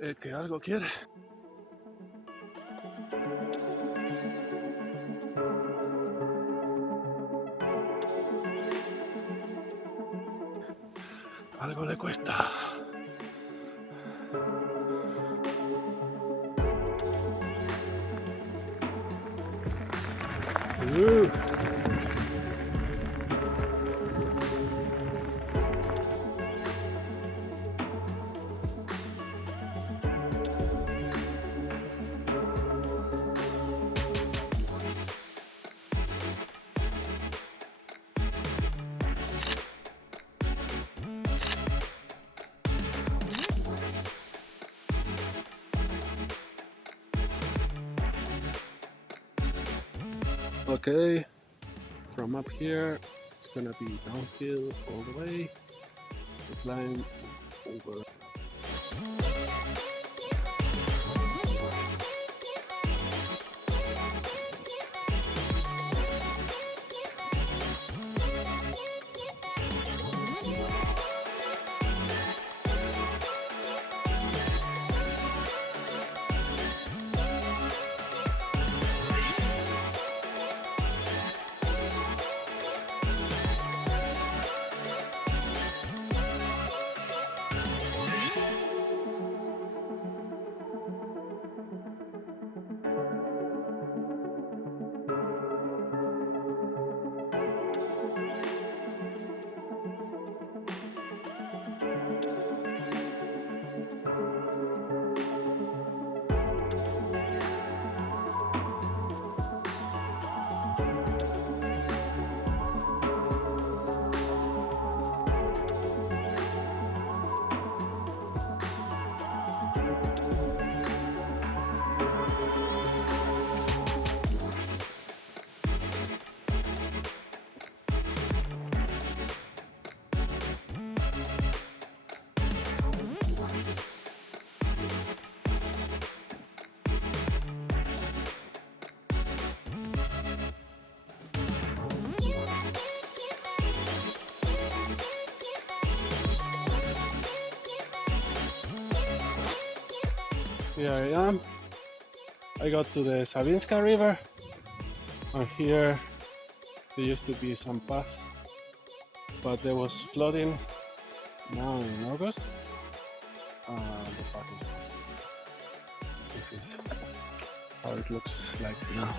El que algo quiere. Algo le cuesta. Okay, from up here, it's gonna be downhill all the way. The climb is over. Here I am. I got to the Savinska River, and here there used to be some path, but there was flooding now in August. The path is gone. This is how it looks like now.